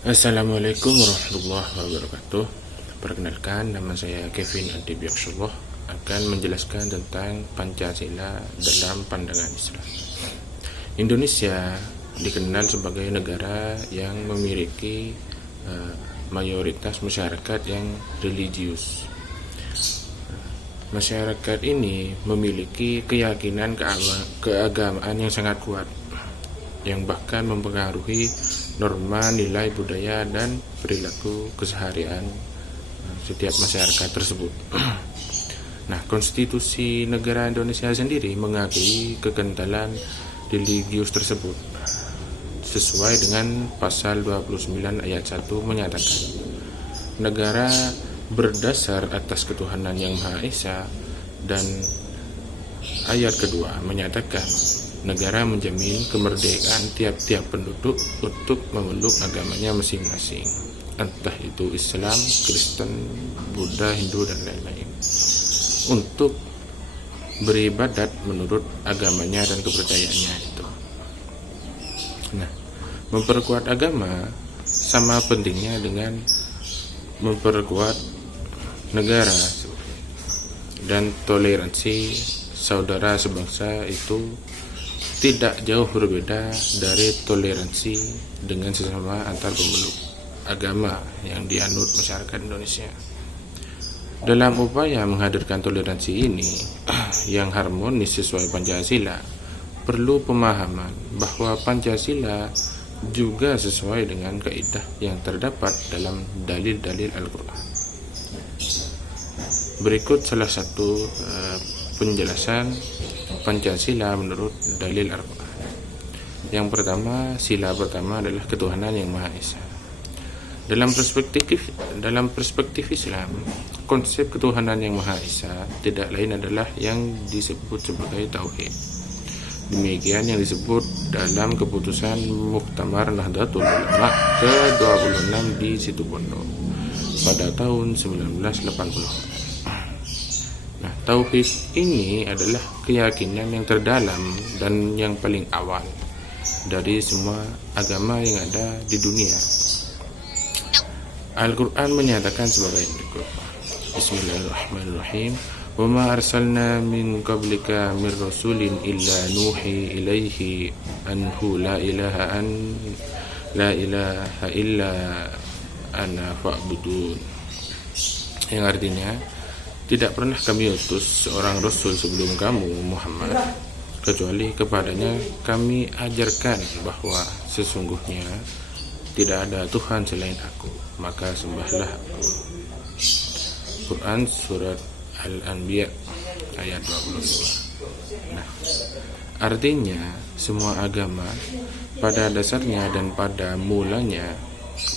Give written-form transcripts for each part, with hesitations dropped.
Assalamualaikum warahmatullahi wabarakatuh. Perkenalkan, nama saya Kevin Adibiaksullah, akan menjelaskan tentang Pancasila dalam pandangan Islam. Indonesia dikenal sebagai negara yang memiliki mayoritas masyarakat yang religius. Masyarakat ini memiliki keyakinan keagamaan yang sangat kuat, yang bahkan mempengaruhi norma, nilai, budaya, dan perilaku keseharian setiap masyarakat tersebut. Nah, konstitusi negara Indonesia sendiri mengakui kekentalan religius tersebut. Sesuai dengan pasal 29 ayat 1 menyatakan, negara berdasar atas ketuhanan yang Maha Esa, dan ayat kedua menyatakan negara menjamin kemerdekaan tiap-tiap penduduk untuk memeluk agamanya masing-masing, entah itu Islam, Kristen, Buddha, Hindu, dan lain-lain, untuk beribadat menurut agamanya dan kepercayaannya itu. Nah, memperkuat agama sama pentingnya dengan memperkuat negara, dan toleransi saudara sebangsa itu tidak jauh berbeda dari toleransi dengan sesama antar pemeluk agama yang dianut masyarakat Indonesia. Dalam upaya menghadirkan toleransi ini yang harmonis sesuai Pancasila, perlu pemahaman bahwa Pancasila juga sesuai dengan kaidah yang terdapat dalam dalil-dalil Al-Quran. Berikut salah satu penjelasan Pancasila menurut dalil Al-Quran. Yang pertama, sila pertama adalah ketuhanan yang Maha Esa. Dalam perspektif Islam, konsep ketuhanan yang Maha Esa tidak lain adalah yang disebut sebagai tauhid. Demikian yang disebut dalam keputusan Muktamar Nahdlatul Ulama ke-26 di Situbondo pada tahun 1980. Nah, tauhid ini adalah keyakinan yang terdalam dan yang paling awal dari semua agama yang ada di dunia. Al-Quran menyatakan sebagai berikut. Bismillahirrahmanirrahim. Wa ma arsalna min qablika min rasulin illa nuhi ilaihi anhu la ilaha illa ana fa'budun. Yang artinya, tidak pernah kami utus seorang rasul sebelum kamu, Muhammad, kecuali kepadanya kami ajarkan bahwa sesungguhnya tidak ada Tuhan selain aku, maka sembahlah aku. Quran Surat Al-Anbiya ayat 22. Nah, artinya semua agama pada dasarnya dan pada mulanya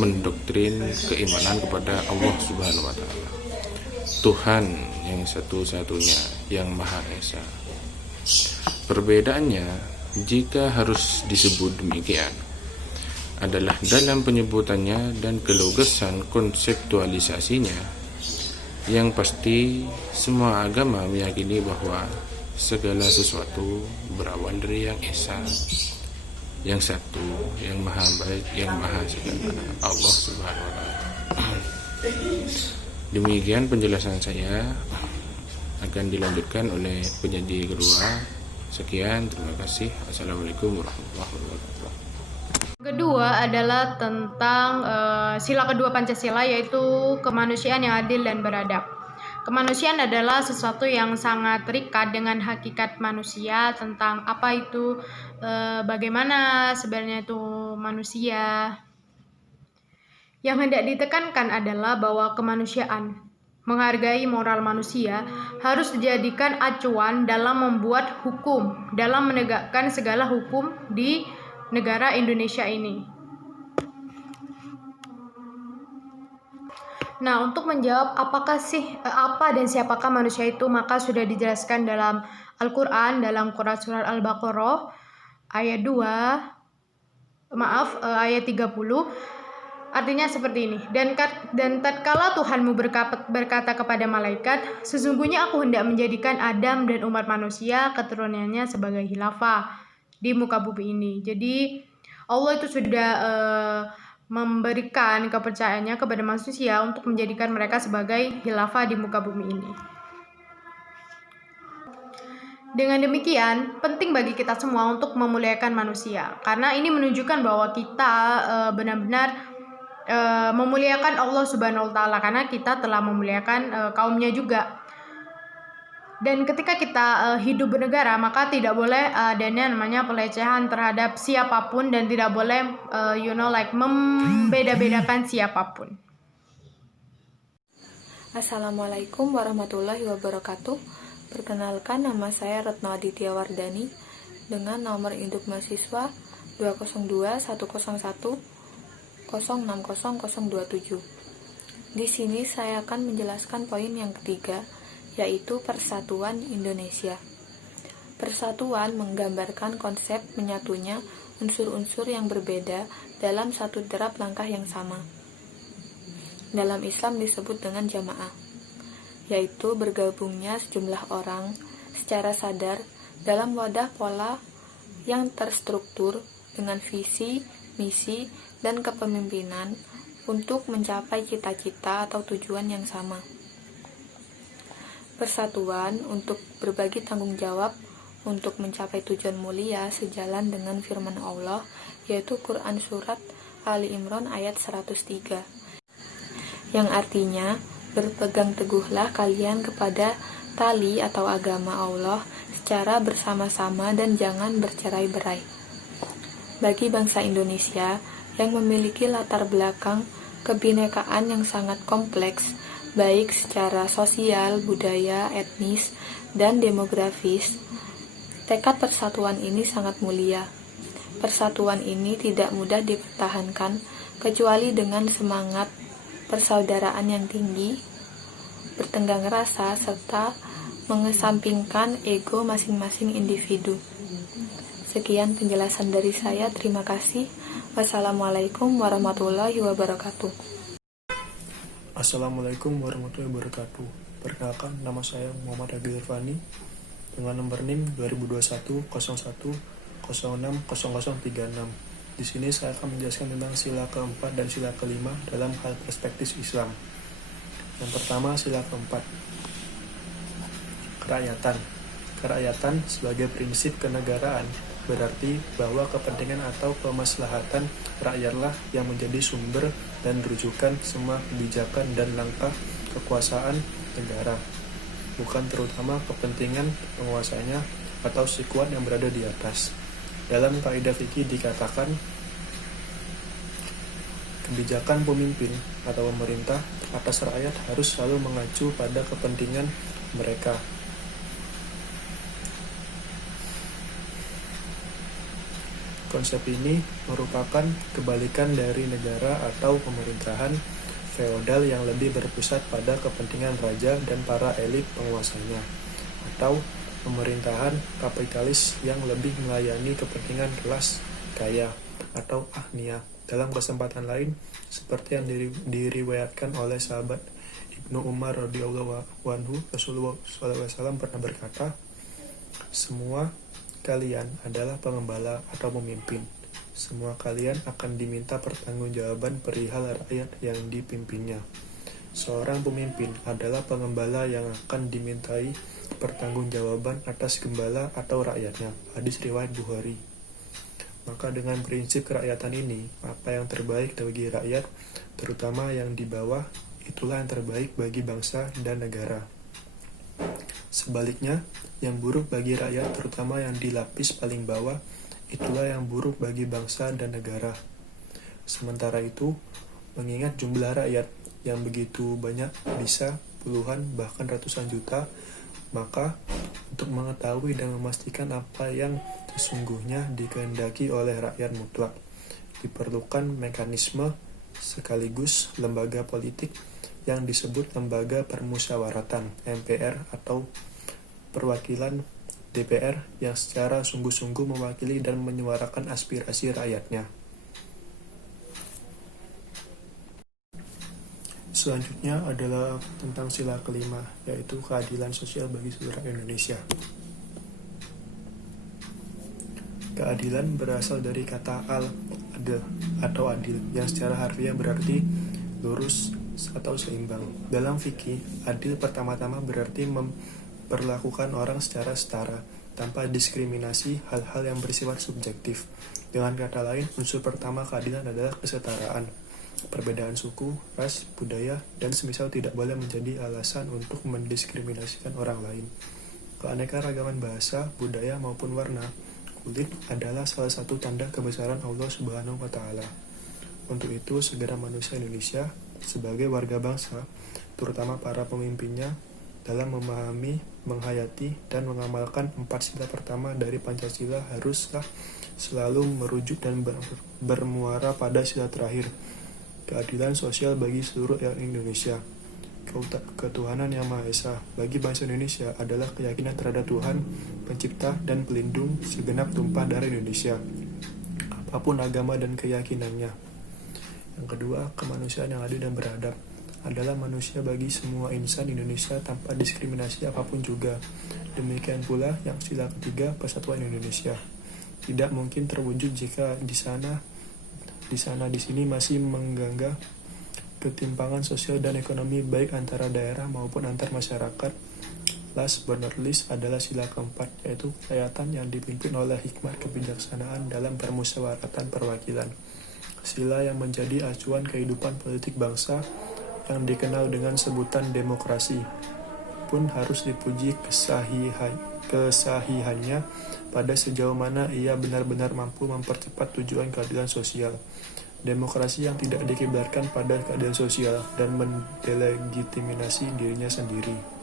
mendoktrin keimanan kepada Allah Subhanahu wa Ta'ala, Tuhan yang satu-satunya, yang Maha Esa. Perbedaannya, jika harus disebut demikian, adalah dalam penyebutannya dan kelugasan konseptualisasinya. Yang pasti, semua agama meyakini bahwa segala sesuatu berawal dari yang Esa, yang satu, yang Maha Baik, yang Maha Segala, Allah Subhanahu wa Ta'ala. Demikian penjelasan saya, akan dilanjutkan oleh penyaji kedua. Sekian, terima kasih. Assalamualaikum warahmatullahi wabarakatuh. Kedua adalah tentang sila kedua Pancasila, yaitu kemanusiaan yang adil dan beradab. Kemanusiaan adalah sesuatu yang sangat terikat dengan hakikat manusia, tentang apa itu bagaimana sebenarnya itu manusia. Yang hendak ditekankan adalah bahwa kemanusiaan, menghargai moral manusia, harus dijadikan acuan dalam membuat hukum, dalam menegakkan segala hukum di negara Indonesia ini. Nah, untuk menjawab apa dan siapakah manusia itu, maka sudah dijelaskan dalam Al-Quran, dalam Quran Surat Al-Baqarah ayat 30. Artinya seperti ini. Dan tatkala Tuhanmu berkata kepada malaikat, sesungguhnya aku hendak menjadikan Adam dan umat manusia keturunannya sebagai khilafah di muka bumi ini. Jadi Allah itu sudah memberikan kepercayaannya kepada manusia untuk menjadikan mereka sebagai khilafah di muka bumi ini. Dengan demikian, penting bagi kita semua untuk memuliakan manusia, karena ini menunjukkan bahwa kita benar-benar memuliakan Allah Subhanahu wa Ta'ala, karena kita telah memuliakan kaumnya juga. Dan ketika kita hidup bernegara, maka tidak boleh adanya namanya pelecehan terhadap siapapun dan tidak boleh membeda-bedakan siapapun. Assalamualaikum warahmatullahi wabarakatuh. Perkenalkan, nama saya Retno Aditya Wardani dengan nomor induk mahasiswa 202.101.060.027. Di sini saya akan menjelaskan poin yang ketiga, yaitu Persatuan Indonesia. Persatuan menggambarkan konsep menyatunya unsur-unsur yang berbeda dalam satu derap langkah yang sama. Dalam Islam disebut dengan jamaah, yaitu bergabungnya sejumlah orang secara sadar dalam wadah pola yang terstruktur dengan visi, misi, dan kepemimpinan untuk mencapai cita-cita atau tujuan yang sama. Persatuan untuk berbagi tanggung jawab untuk mencapai tujuan mulia sejalan dengan firman Allah, yaitu Quran Surat Ali Imran ayat 103, yang artinya, berpegang teguhlah kalian kepada tali atau agama Allah secara bersama-sama dan jangan bercerai-berai. Bagi bangsa Indonesia yang memiliki latar belakang kebinekaan yang sangat kompleks, baik secara sosial, budaya, etnis, dan demografis, tekad persatuan ini sangat mulia. Persatuan ini tidak mudah dipertahankan kecuali dengan semangat persaudaraan yang tinggi, bertenggang rasa, serta mengesampingkan ego masing-masing individu. Sekian penjelasan dari saya, terima kasih. Wassalamualaikum warahmatullahi wabarakatuh. Assalamualaikum warahmatullahi wabarakatuh. Perkenalkan, nama saya Muhammad Agil Irfani dengan nomor NIM 2021 01 06 0036. Di sini saya akan menjelaskan tentang sila keempat dan sila kelima dalam hal perspektif Islam. Yang pertama, sila keempat, kerakyatan. Kerakyatan sebagai prinsip kenegaraan berarti bahwa kepentingan atau kemaslahatan rakyatlah yang menjadi sumber dan rujukan semua kebijakan dan langkah kekuasaan negara, bukan terutama kepentingan penguasanya atau si kuat yang berada di atas. Dalam kaidah fikih dikatakan, kebijakan pemimpin atau pemerintah atas rakyat harus selalu mengacu pada kepentingan mereka. Konsep ini merupakan kebalikan dari negara atau pemerintahan feodal yang lebih berpusat pada kepentingan raja dan para elit penguasanya, atau pemerintahan kapitalis yang lebih melayani kepentingan kelas kaya atau agnia. Dalam kesempatan lain, seperti yang diriwayatkan oleh sahabat Ibnu Umar radhiyallahu anhu, Rasulullah SAW pernah berkata, "Semua kalian adalah pengembala atau pemimpin. Semua kalian akan diminta pertanggungjawaban perihal rakyat yang dipimpinnya. Seorang pemimpin adalah pengembala yang akan dimintai pertanggungjawaban atas gembala atau rakyatnya." Hadis riwayat Bukhari. Maka dengan prinsip kerakyatan ini, apa yang terbaik bagi rakyat, terutama yang di bawah, itulah yang terbaik bagi bangsa dan negara. Sebaliknya, yang buruk bagi rakyat, terutama yang di lapis paling bawah, itulah yang buruk bagi bangsa dan negara. Sementara itu, mengingat jumlah rakyat yang begitu banyak, bisa puluhan bahkan ratusan juta, maka untuk mengetahui dan memastikan apa yang sesungguhnya dikehendaki oleh rakyat mutlak, diperlukan mekanisme sekaligus lembaga politik yang disebut lembaga permusyawaratan MPR atau perwakilan DPR yang secara sungguh-sungguh mewakili dan menyuarakan aspirasi rakyatnya. Selanjutnya adalah tentang sila kelima, yaitu keadilan sosial bagi seluruh Indonesia. Keadilan berasal dari kata al-adl atau adil, yang secara harfiah berarti lurus atau seimbang. Dalam fikih, adil pertama-tama berarti memperlakukan orang secara setara, tanpa diskriminasi hal-hal yang bersifat subjektif. Dengan kata lain, unsur pertama keadilan adalah kesetaraan. Perbedaan suku, ras, budaya, dan semisal tidak boleh menjadi alasan untuk mendiskriminasikan orang lain. Keanekaragaman bahasa, budaya, maupun warna kulit adalah salah satu tanda kebesaran Allah Subhanahu wa Ta'ala. Untuk itu, segera manusia Indonesia sebagai warga bangsa, terutama para pemimpinnya, dalam memahami, menghayati, dan mengamalkan 4 sila pertama dari Pancasila haruslah selalu merujuk dan bermuara pada sila terakhir, keadilan sosial bagi seluruh rakyat Indonesia. Ketuhanan Yang Maha Esa bagi bangsa Indonesia adalah keyakinan terhadap Tuhan, pencipta dan pelindung segenap tumpah darah Indonesia, apapun agama dan keyakinannya. Yang kedua, kemanusiaan yang adil dan beradab adalah manusia bagi semua insan Indonesia tanpa diskriminasi apapun juga. Demikian pula yang sila ketiga, persatuan Indonesia. Tidak mungkin terwujud jika di sini masih mengganggu ketimpangan sosial dan ekonomi baik antara daerah maupun antar masyarakat. Last but not least adalah sila keempat, yaitu kerakyatan yang dipimpin oleh hikmat kebijaksanaan dalam permusyawaratan perwakilan. Sila yang menjadi acuan kehidupan politik bangsa yang dikenal dengan sebutan demokrasi pun harus dipuji kesahihannya pada sejauh mana ia benar-benar mampu mempercepat tujuan keadilan sosial. Demokrasi yang tidak dikiblatkan pada keadilan sosial dan mendelegitimasi dirinya sendiri.